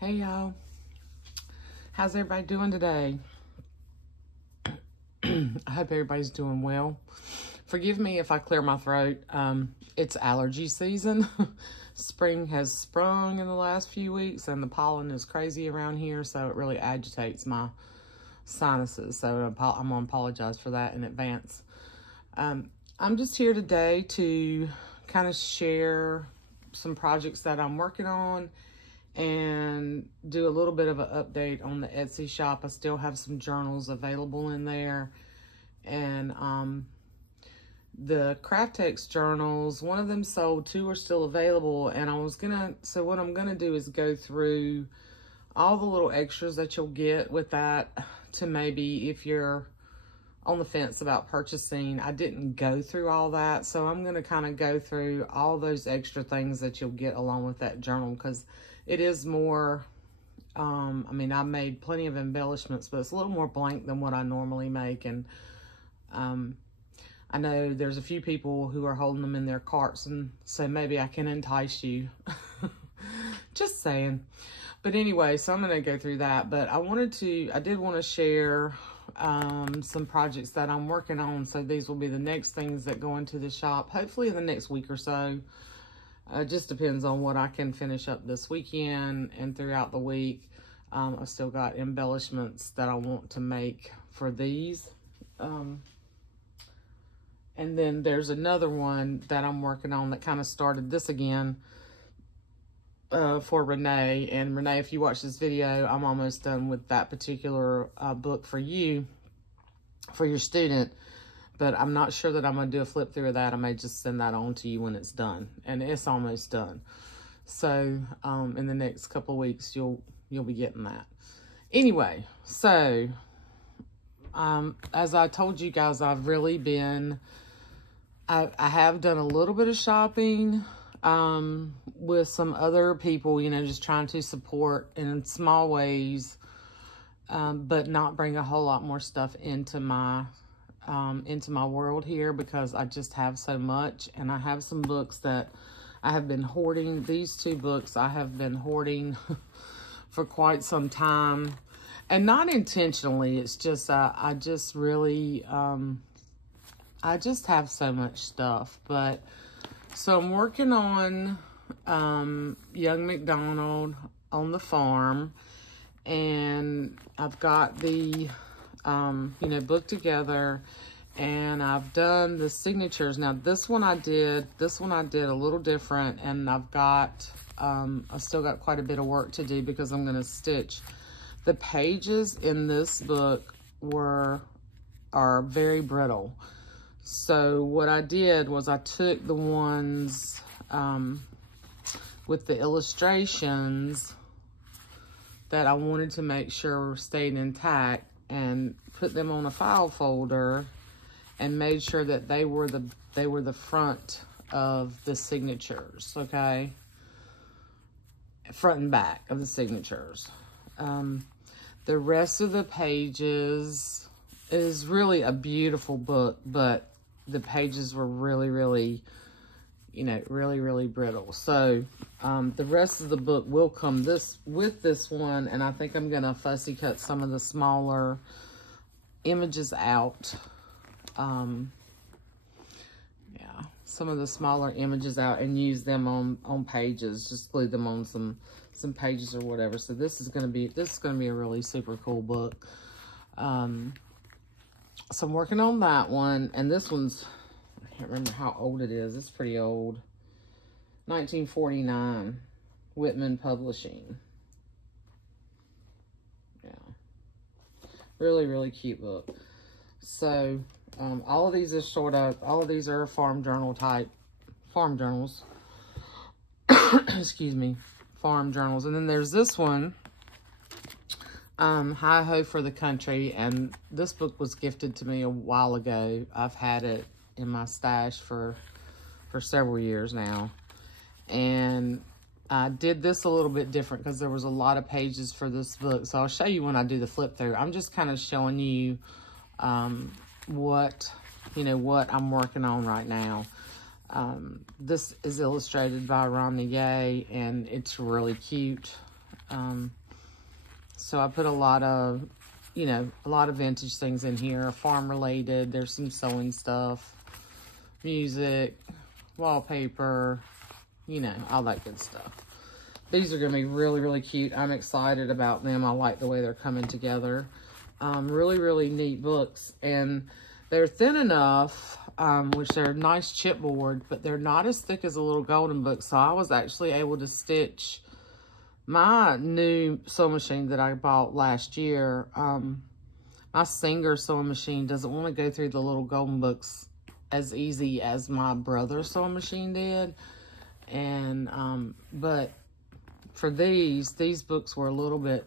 Hey y'all, how's everybody doing today? I hope everybody's doing well. Forgive me if I clear my throat. It's allergy season. Spring has sprung in the last few weeks and the pollen is crazy around here, so it really agitates my sinuses. So I'm gonna apologize for that in advance. I'm just here today to kind of share some projects that I'm working on and do a little bit of an update on the Etsy shop. I still have some journals available in there, and the Craftex journals, one of them sold, 2 are still available, and so what I'm gonna do is go through all the little extras that you'll get with that, to maybe if you're on the fence about purchasing. I didn't go through all that, so I'm gonna kind of go through all those extra things that you'll get along with that journal, because it is more, I mean, I made plenty of embellishments, but it's a little more blank than what I normally make. And I know there's a few people who are holding them in their carts, and so maybe I can entice you. Just saying. But anyway, so I'm going to go through that. But I did want to share some projects that I'm working on. So these will be the next things that go into the shop, hopefully in the next week or so. Just depends on what I can finish up this weekend and throughout the week. I've still got embellishments that I want to make for these. And then there's another one that I'm working on that kind of started this again for Renee. And Renee, if you watch this video, I'm almost done with that particular book for you, for your student. But I'm not sure that I'm going to do a flip through of that. I may just send that on to you when it's done. And it's almost done. So, in the next couple of weeks, you'll be getting that. Anyway, so, as I told you guys, I've really been, I have done a little bit of shopping, with some other people, you know, just trying to support in small ways, but not bring a whole lot more stuff into my world here, because I just have so much. And I have some books that I have been hoarding. These 2 books I have been hoarding for quite some time, and not intentionally. It's just I just really I just have so much stuff. But so I'm working on Young McDonald on the Farm, and I've got the you know, book together, and I've done the signatures. Now this one I did a little different, and I've still got quite a bit of work to do, because I'm going to stitch. The pages in this book are very brittle. So what I did was I took the ones with the illustrations that I wanted to make sure stayed intact, and put them on a file folder, and made sure that they were the front of the signatures, okay? Front and back of the signatures. The rest of the pages is really a beautiful book, but the pages were really, really, you know, really brittle. So the rest of the book will come with this one, and I think I'm gonna fussy cut some of the smaller images out. Yeah, some of the smaller images out, and use them on pages. Just glue them on some pages or whatever. So this is gonna be a really super cool book. So I'm working on that one, and this one's, I can't remember how old it is. It's pretty old. 1949, Whitman Publishing. Yeah. Really cute book. So, all of these are farm journals. Excuse me, farm journals. And then there's this one, Hi Ho for the Country, and this book was gifted to me a while ago. I've had it in my stash for several years now, and I did this a little bit different because there was a lot of pages for this book. So I'll show you when I do the flip through. I'm just kind of showing you what I'm working on right now. This is illustrated by Romney Yeh, and it's really cute. So I put a lot of, you know, a lot of vintage things in here, farm related. There's some sewing stuff, music, wallpaper, you know, all that good stuff. These are going to be really, really cute. I'm excited about them. I like the way they're coming together. Really, really neat books. And they're thin enough, which they're nice chipboard, but they're not as thick as a little golden book. So I was actually able to stitch my new sewing machine that I bought last year. My Singer sewing machine doesn't want to go through the little golden books as easy as my brother's sewing machine did. And, but for these books were a little bit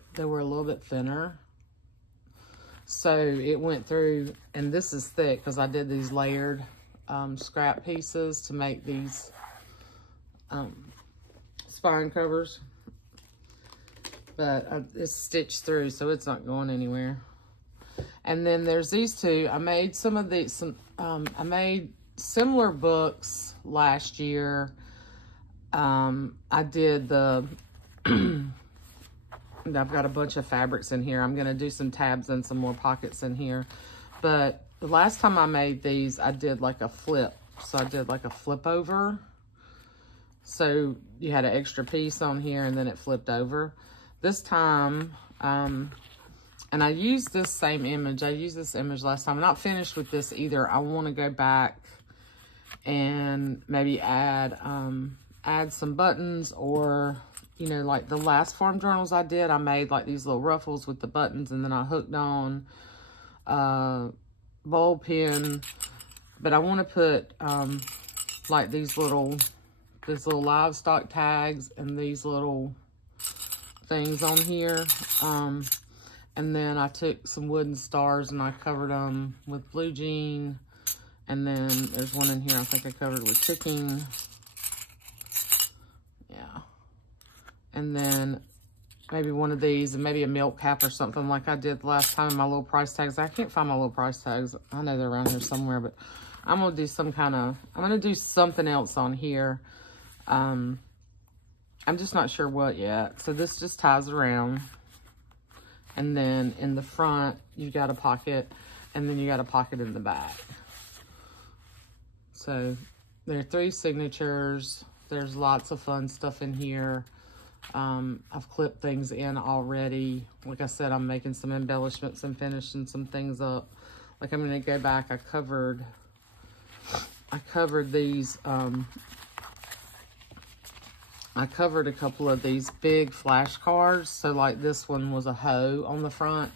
thinner. So it went through, and this is thick because I did these layered scrap pieces to make these spine covers. But it's stitched through, so it's not going anywhere. And then there's these two. I made some of these, I made similar books last year. I did the, I've got a bunch of fabrics in here. I'm going to do some tabs and some more pockets in here. But the last time I made these, I did like a flip. So I did like a flip over. So you had an extra piece on here and then it flipped over. This time, and I used this same image. I used this image last time. I'm not finished with this either. I want to go back and maybe add some buttons, or, you know, like the last farm journals I did, I made like these little ruffles with the buttons, and then I hooked on ball pin. But I want to put like these little livestock tags and these little things on here. And then I took some wooden stars and I covered them with blue jean. And then there's one in here I think I covered with ticking. Yeah. And then maybe one of these, and maybe a milk cap or something like I did last time in my little price tags. I can't find my little price tags. I know they're around here somewhere, but I'm going to do some kind of, I'm going to do something else on here. I'm just not sure what yet. So this just ties around. And then in the front, you got a pocket, and then you got a pocket in the back. So there are 3 signatures. There's lots of fun stuff in here. I've clipped things in already. Like I said, I'm making some embellishments and finishing some things up. Like I'm going to go back. I covered these, I covered a couple of these big flashcards. So like this one was a hoe on the front.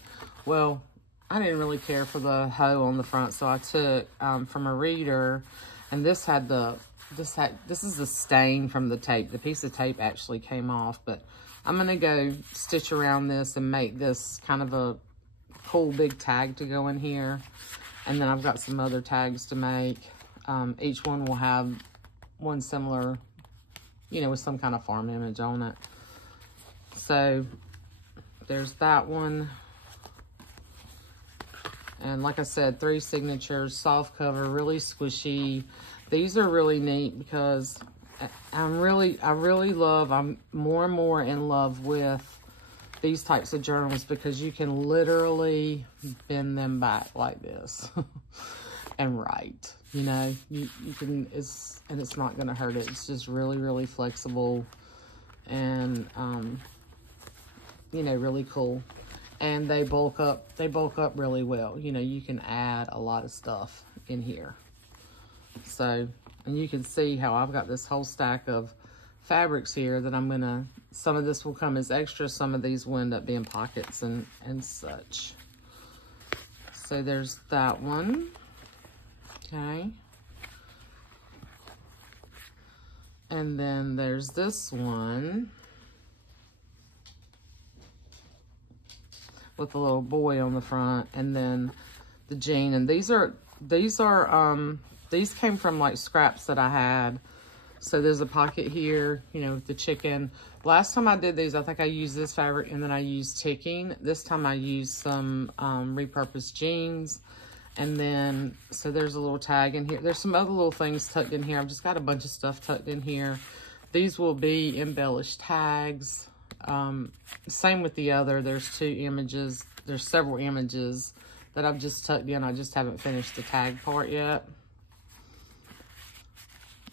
Well, I didn't really care for the hoe on the front. So I took from a reader, and this is the stain from the tape. The piece of tape actually came off, but I'm going to go stitch around this and make this kind of a cool big tag to go in here. And then I've got some other tags to make. Each one will have one similar, you know, with some kind of farm image on it. So there's that one. And like I said, 3 signatures, soft cover, really squishy. These are really neat because I'm more and more in love with these types of journals, because you can literally bend them back like this and write. You know, you can, it's not going to hurt it. It's just really, really flexible and, you know, really cool. And they bulk up really well. You know, you can add a lot of stuff in here. So, and you can see how I've got this whole stack of fabrics here that I'm going to, some of this will come as extra. Some of these will end up being pockets and such. So there's that one. Okay. And then there's this one with a little boy on the front, and then the jean. And these came from like scraps that I had. So there's a pocket here, you know, with the chicken. Last time I did these, I think I used this fabric and then I used ticking. This time I used some repurposed jeans. And then, so there's a little tag in here. There's some other little things tucked in here. I've just got a bunch of stuff tucked in here. These will be embellished tags. Same with the other. There's two images. There's several images that I've just tucked in. I just haven't finished the tag part yet.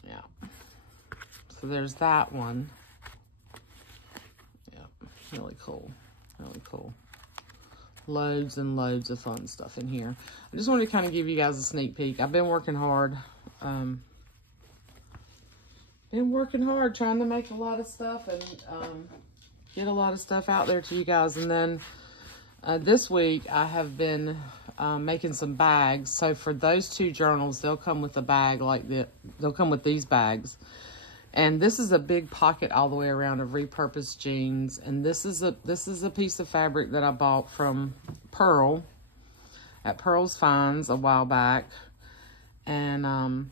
Yeah. So there's that one. Yeah, really cool. Really cool. Loads and loads of fun stuff in here. I just wanted to kind of give you guys a sneak peek. I've been working hard. Trying to make a lot of stuff and get a lot of stuff out there to you guys. And then this week I have been making some bags. So for those two journals, they'll come with a bag like this. They'll come with these bags. And this is a big pocket all the way around of repurposed jeans. And this is a piece of fabric that I bought from Pearl at Pearl's Finds a while back. And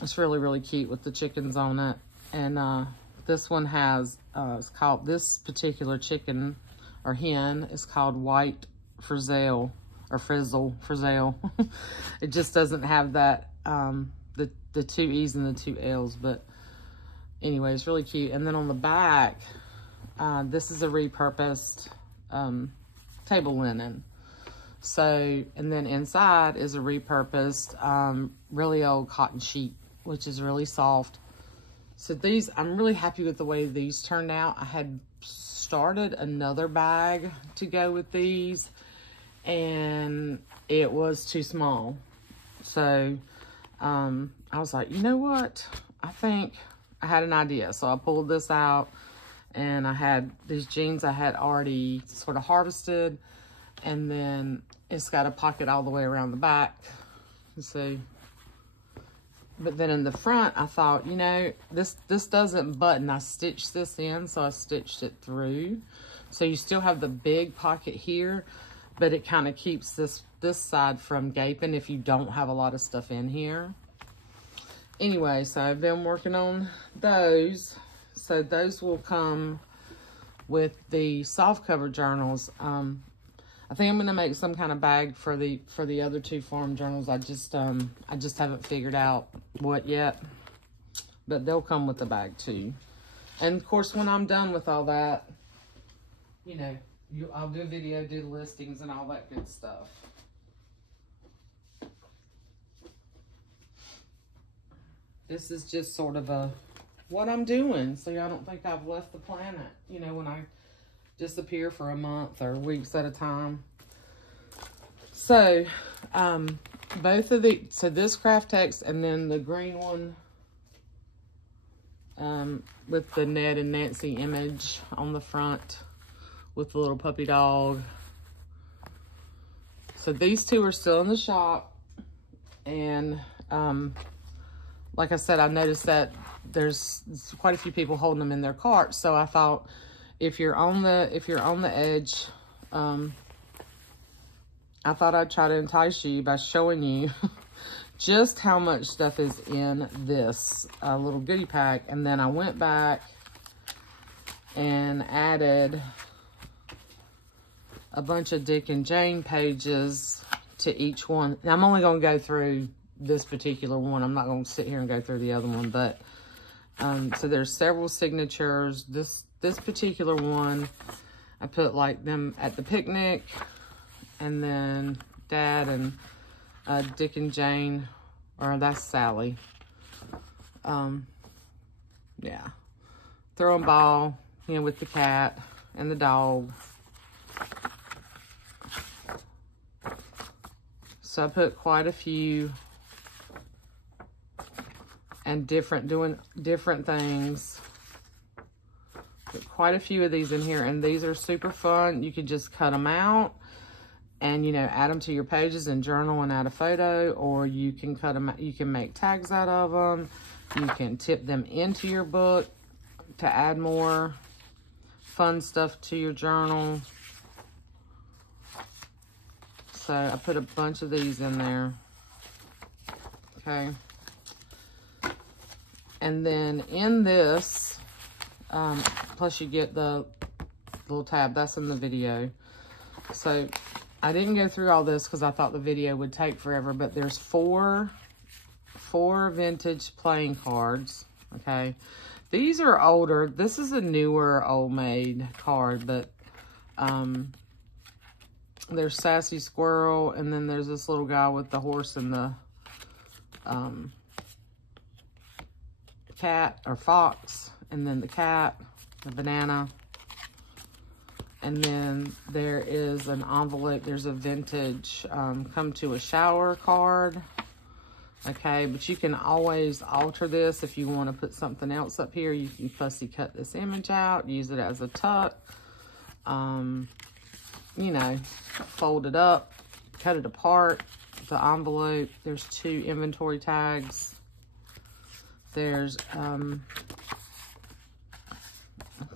it's really, really cute with the chickens on it. And this one has, it's called, this particular chicken or hen is called White Frizzle or Frizzle. It just doesn't have that, the two E's and the two L's, but anyway, it's really cute. And then on the back, this is a repurposed table linen. So, and then inside is a repurposed really old cotton sheet, which is really soft. So these, I'm really happy with the way these turned out. I had started another bag to go with these, and it was too small. So I was like, you know what? I think I had an idea. So I pulled this out, and I had these jeans I had already sort of harvested, and then it's got a pocket all the way around the back. You see? But then in the front, I thought, you know, this doesn't button. I stitched this in, so I stitched it through. So you still have the big pocket here, but it kind of keeps this side from gaping if you don't have a lot of stuff in here. Anyway, so I've been working on those. So those will come with the soft cover journals. I think I'm gonna make some kind of bag for the other two farm journals. I just haven't figured out what yet, but they'll come with the bag too. And of course, when I'm done with all that, you know, I'll do a video, do the listings and all that good stuff. This is just sort of what I'm doing, so y'all don't think I've left the planet, you know, when I disappear for a month or weeks at a time. So both of the, so this Craftex and then the green one with the Ned and Nancy image on the front with the little puppy dog. So these two are still in the shop, and like I said, I noticed that there's quite a few people holding them in their carts. So I thought, if you're on the edge, I thought I'd try to entice you by showing you just how much stuff is in this little goodie pack. And then I went back and added a bunch of Dick and Jane pages to each one. Now, I'm only going to go through this particular one. I'm not going to sit here and go through the other one, but so there's several signatures. This particular one, I put like them at the picnic, and then Dad and Dick and Jane, or that's Sally. Yeah, throwing ball, you know, with the cat and the dog. So I put quite a few, and doing different things. Put quite a few of these in here, and these are super fun. You could just cut them out and, you know, add them to your pages and journal and add a photo, or you can cut them, you can make tags out of them. You can tip them into your book to add more fun stuff to your journal. So I put a bunch of these in there. Okay. And then in this, plus you get the little tab, that's in the video. So I didn't go through all this because I thought the video would take forever, but there's four vintage playing cards, okay? These are older. This is a newer Old Maid card, but there's Sassy Squirrel, and then there's this little guy with the horse and the cat or fox, and then the cat, the banana. And then there is an envelope. There's a vintage come to a shower card. Okay, but you can always alter this if you want to put something else up here. You can fussy cut this image out, use it as a tuck. You know, fold it up, cut it apart. The envelope, there's 2 inventory tags. There's, I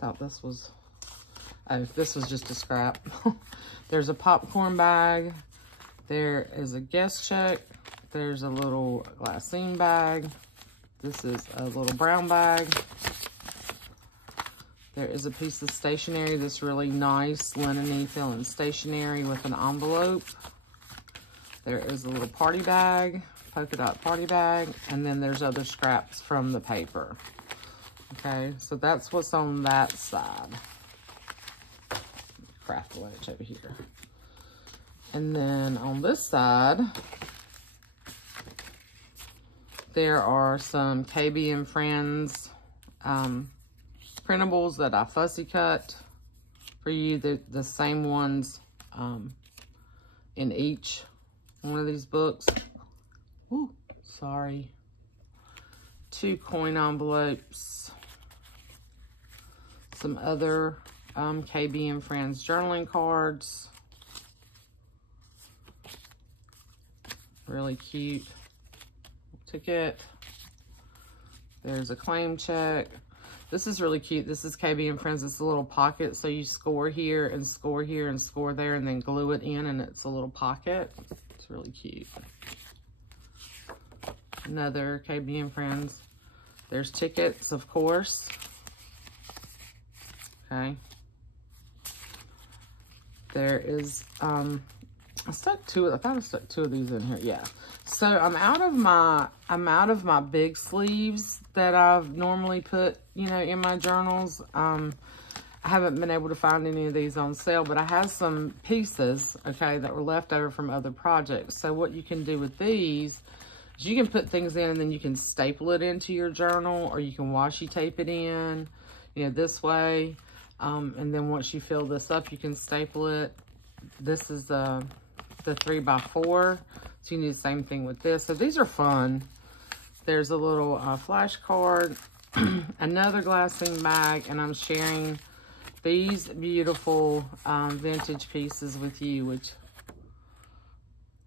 thought this was, oh, this was just a scrap. There's a popcorn bag. There is a guest check. There's a little glassine bag. This is a little brown bag. There is a piece of stationery that's really nice, linen-y feeling stationery with an envelope. There is a little party bag, polka dot party bag, and then there's other scraps from the paper. Okay, so that's what's on that side. Craft the wedge over here. And then on this side, there are some KB and Friends printables that I fussy cut for you. The same ones in each one of these books. Ooh, sorry. 2 coin envelopes. Some other KB and Friends journaling cards. Really cute ticket. There's a claim check. This is really cute. This is KB and Friends. It's a little pocket, so you score here and score here and score there, and then glue it in, and it's a little pocket. It's really cute. Another KB and Friends. There's tickets, of course. Okay. There is, I thought I stuck 2 of these in here. Yeah. So I'm out of my big sleeves that I've normally put, you know, in my journals. I haven't been able to find any of these on sale, but I have some pieces, okay, that were left over from other projects. So what you can do with these is you can put things in and then you can staple it into your journal, or you can washi tape it in, you know, this way. And then once you fill this up, you can staple it. This is the 3x4. So you can do the same thing with this. So these are fun. There's a little flash card, another glassine bag, and I'm sharing these beautiful vintage pieces with you, which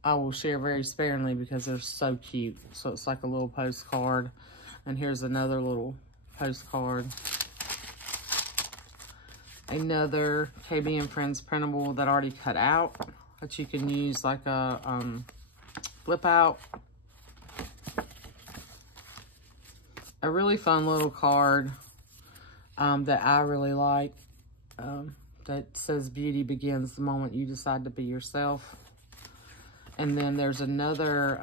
I will share very sparingly because they're so cute. So it's like a little postcard. And here's another little postcard. Another KB and Friends printable that I already cut out that you can use like a flip out. A really fun little card that I really like that says beauty begins the moment you decide to be yourself. And then there's another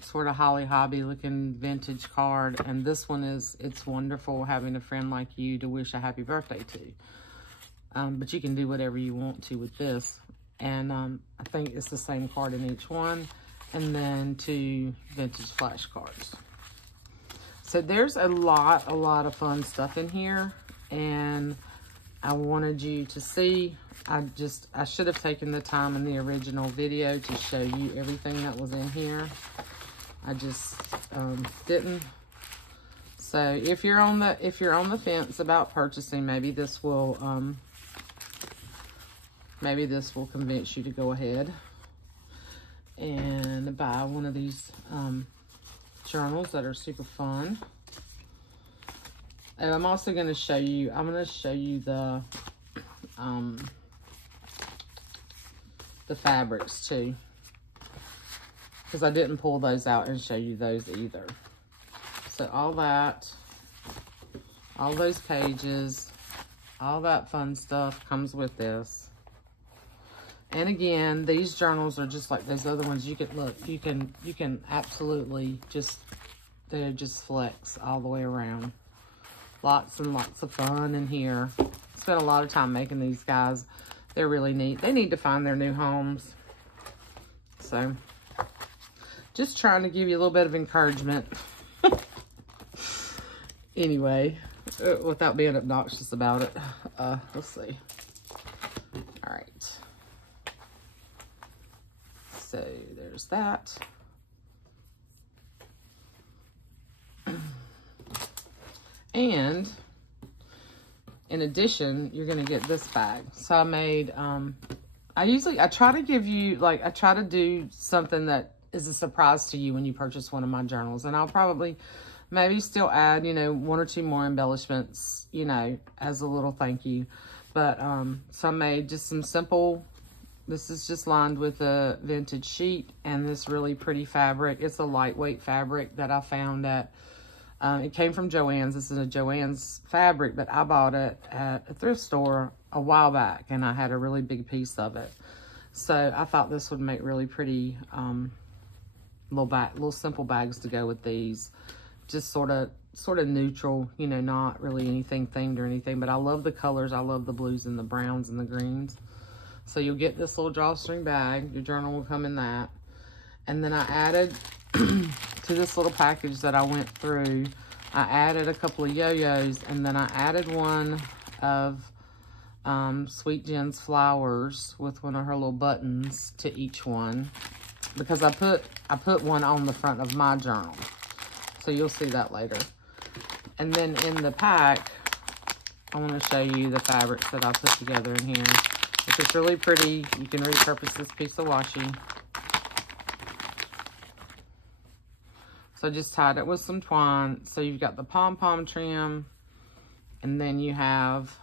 sort of Holly Hobby looking vintage card. And this one is, it's wonderful having a friend like you to wish a happy birthday to. But you can do whatever you want to with this. And I think it's the same card in each one. And then 2 vintage flashcards. So there's a lot of fun stuff in here. And I wanted you to see. I should have taken the time in the original video to show you everything that was in here. I just didn't. So if you're on the fence about purchasing, maybe this will convince you to go ahead and buy one of these journals that are super fun. And I'm also going to show you, the fabrics too, because I didn't pull those out and show you those either. So all those pages, all that fun stuff comes with this. And again, these journals are just like those other ones. You can look, you can absolutely just, they're just flex all the way around. Lots and lots of fun in here. Spent a lot of time making these guys. They're really neat. They need to find their new homes. So, just trying to give you a little bit of encouragement. Anyway, without being obnoxious about it. Let's see. All right. So, there's that. And in addition, you're going to get this bag. So I made, I try to give you, like, I try to do something that is a surprise to you when you purchase one of my journals. And I'll probably maybe still add, you know, 1 or 2 more embellishments, you know, as a little thank you. But, so I made just some simple, this is just lined with a vintage sheet and this really pretty fabric. It's a lightweight fabric that I found at, it came from Joann's. This is a Joann's fabric, but I bought it at a thrift store a while back, and I had a really big piece of it. So I thought this would make really pretty little simple bags to go with these. Just sort of neutral, you know, not really anything themed or anything. But I love the colors. I love the blues and the browns and the greens. So you'll get this little drawstring bag. Your journal will come in that. And then I added to this little package that I went through, I added a couple of yo-yos, and then I added one of Sweet Jen's flowers with one of her little buttons to each one, because I put one on the front of my journal, so you'll see that later. And then in the pack, I want to show you the fabrics that I put together in here. It's just really pretty. You can repurpose this piece of washi. So I just tied it with some twine. So you've got the pom-pom trim, and then you have,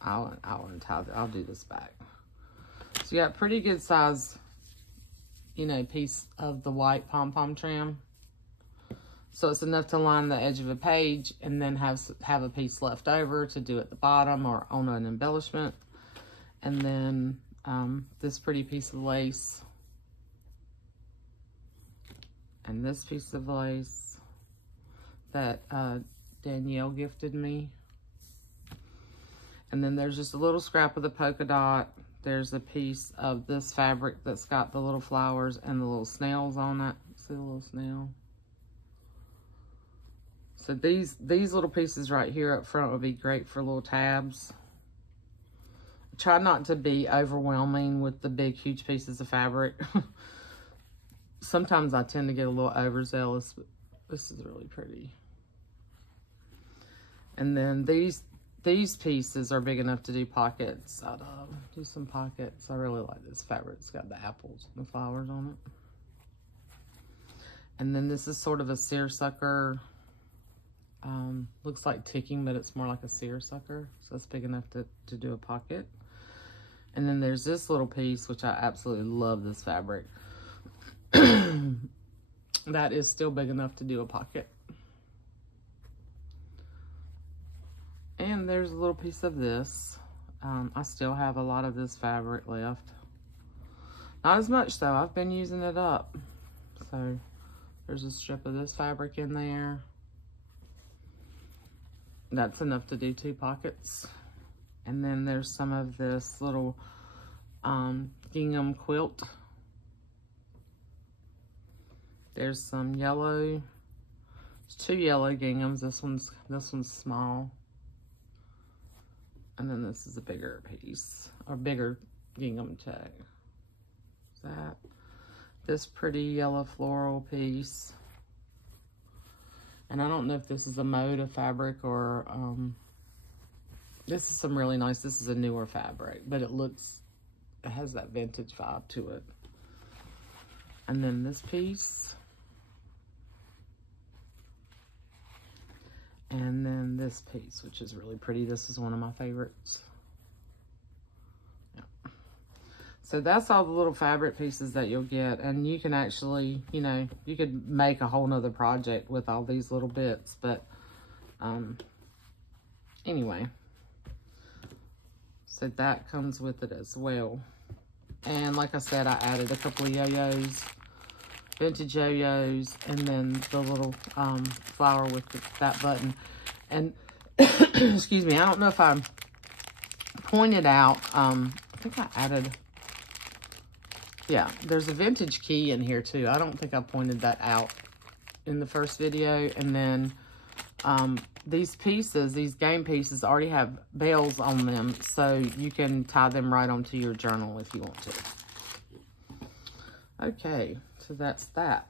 I'll do this back. So you got pretty good size, you know, piece of the white pom-pom trim. So it's enough to line the edge of a page, and then have a piece left over to do at the bottom or on an embellishment. And then this pretty piece of lace. And this piece of lace that Danielle gifted me. And then there's just a little scrap of the polka dot. There's a piece of this fabric that's got the little flowers and the little snails on it. See the little snail? So these little pieces right here up front would be great for little tabs. Try not to be overwhelming with the big, huge pieces of fabric. Sometimes I tend to get a little overzealous, but this is really pretty. And then these pieces are big enough to do pockets out of. Do some pockets. I really like this fabric. It's got the apples and the flowers on it. And then this is sort of a seersucker. Looks like ticking, but it's more like a seersucker. So it's big enough to do a pocket. And then there's this little piece, which I absolutely love this fabric. That is still big enough to do a pocket. And there's a little piece of this. I still have a lot of this fabric left. Not as much though, I've been using it up. So there's a strip of this fabric in there. That's enough to do 2 pockets. And then there's some of this little gingham quilt. There's some yellow. There's 2 yellow ginghams. This one's small. And then this is a bigger piece, or bigger gingham tag. That. This pretty yellow floral piece. And I don't know if this is a mode of fabric or, this is some really nice, this is a newer fabric, but it has that vintage vibe to it. And then this piece. And then this piece, which is really pretty. This is one of my favorites. Yeah. So that's all the little fabric pieces that you'll get. And you can actually, you know, you could make a whole nother project with all these little bits. But anyway. So that comes with it as well. And like I said, I added a couple of yo-yos. Vintage yo-yos, and then the little flower with that button. And excuse me, I don't know if I pointed out, I think I added, yeah, there's a vintage key in here too. I don't think I pointed that out in the first video. And then these pieces, these game pieces already have bells on them, so you can tie them right onto your journal if you want to. Okay, so that's that.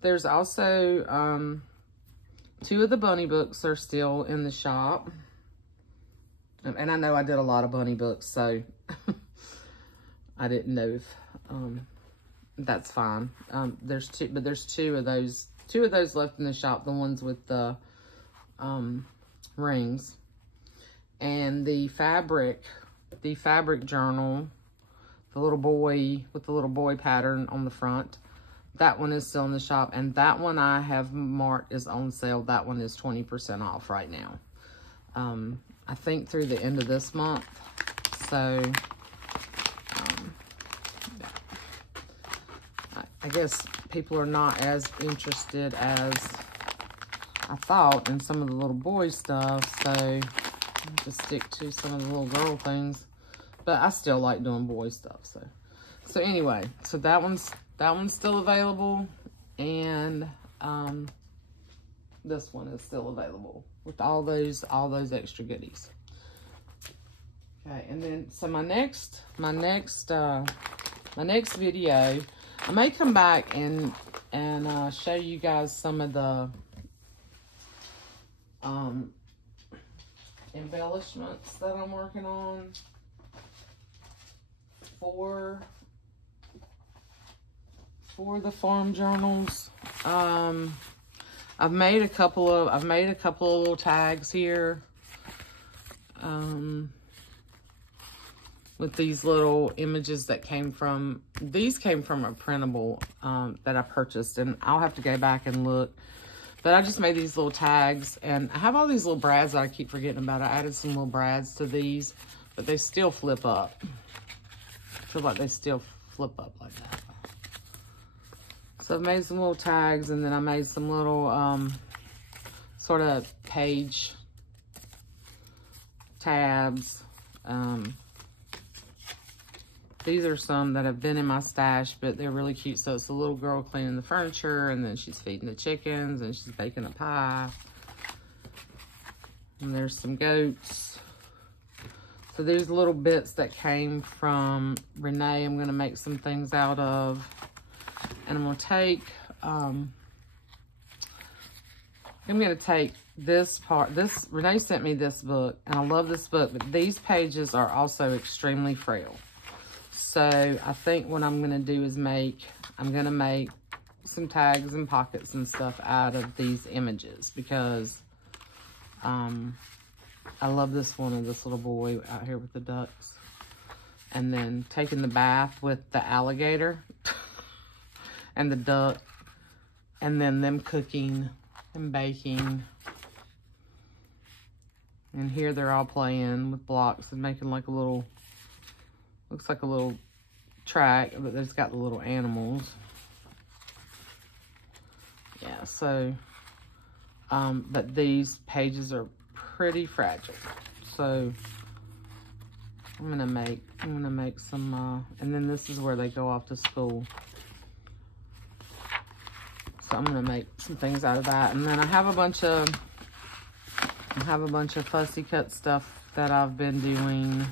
There's also 2 of the bunny books are still in the shop. And I know I did a lot of bunny books, so I didn't know if that's fine. There's 2, but there's 2 of those left in the shop, the ones with the rings. And the fabric journal, the little boy with the little boy pattern on the front, that one is still in the shop. And that one I have marked is on sale. That one is 20% off right now. I think through the end of this month. So, I guess people are not as interested as I thought in some of the little boy stuff. So, I'll just stick to some of the little girl things. But I still like doing boy stuff. So anyway, so that one's still available. And this one is still available with all those extra goodies. Okay, and then so my next video, I may come back and show you guys some of the embellishments that I'm working on for the farm journals. I've made a couple of little tags here with these little images that came from a printable that I purchased, and I'll have to go back and look. But I just made these little tags, and I have all these little brads that I keep forgetting about. I added some little brads to these, but they still flip up. I feel like they still flip up like that. So I've made some little tags, and then I made some little sort of page tabs. These are some that have been in my stash, but they're really cute. So it's a little girl cleaning the furniture, and then she's feeding the chickens, and she's baking a pie. And there's some goats. So these little bits that came from Renee, I'm going to make some things out of. And I'm going to take, this part. Renee sent me this book, and I love this book, but these pages are also extremely frail. So I think what I'm going to do is I'm going to make some tags and pockets and stuff out of these images, because I love this one of this little boy out here with the ducks. And then taking the bath with the alligator and the duck, and then them cooking and baking. And here they're all playing with blocks and making like a little, looks like a little track, but it's got the little animals. Yeah, so, but these pages are pretty fragile. So I'm gonna make some, and then this is where they go off to school. So I'm gonna make some things out of that. And then I have a bunch of fussy cut stuff that I've been doing.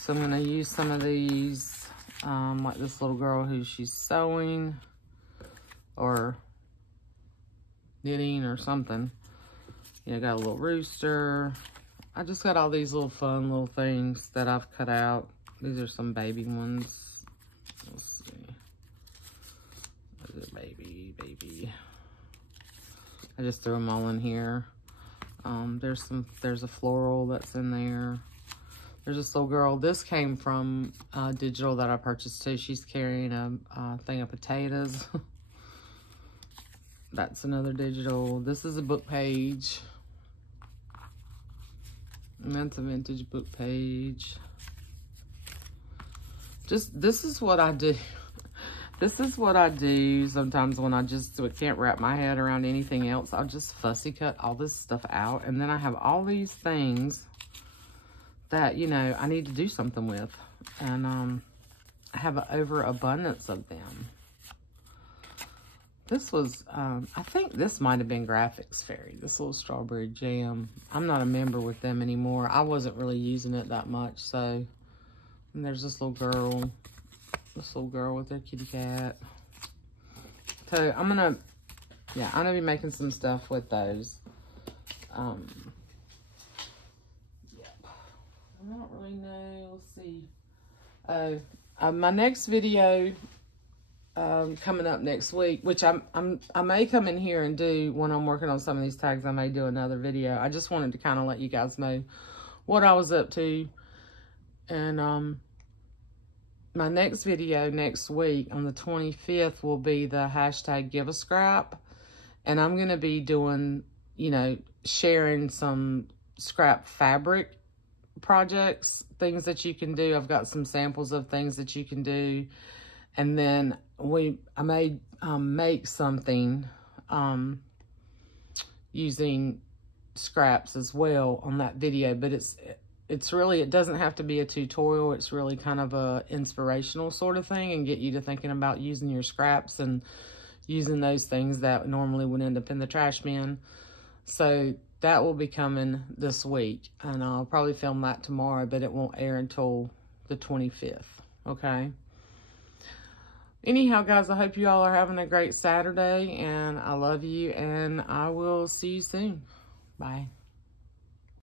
So I'm gonna use some of these, like this little girl who she's sewing or knitting or something. You know, got a little rooster. I just got all these little fun little things that I've cut out. These are some baby ones. Let's see. Those are baby. I just threw them all in here. There's a floral that's in there. There's this little girl. This came from digital that I purchased too. She's carrying a thing of potatoes. That's another digital. This is a book page. And that's a vintage book page. This is what I do. This is what I do sometimes when I just can't wrap my head around anything else. I'll just fussy cut all this stuff out. And then I have all these things that, you know, I need to do something with. And I have an overabundance of them. This was, I think this might have been Graphics Fairy, this little strawberry jam. I'm not a member with them anymore. I wasn't really using it that much, so. And there's this little girl with their kitty cat. So I'm gonna be making some stuff with those. Yep. I don't really know, let's see. My next video, coming up next week, which I may come in here and do when I'm working on some of these tags. I may do another video. I just wanted to kind of let you guys know what I was up to. And my next video next week on the 25th will be the hashtag Give a Scrap. And I'm going to be doing, you know, sharing some scrap fabric projects, things that you can do. I've got some samples of things that you can do. And then I may make something using scraps as well on that video, but it's really, it doesn't have to be a tutorial. It's really kind of a inspirational sort of thing and get you to thinking about using your scraps and using those things that normally would end up in the trash bin. So that will be coming this week, and I'll probably film that tomorrow, but it won't air until the 25th, okay? Anyhow, guys, I hope you all are having a great Saturday, and I love you, and I will see you soon. Bye.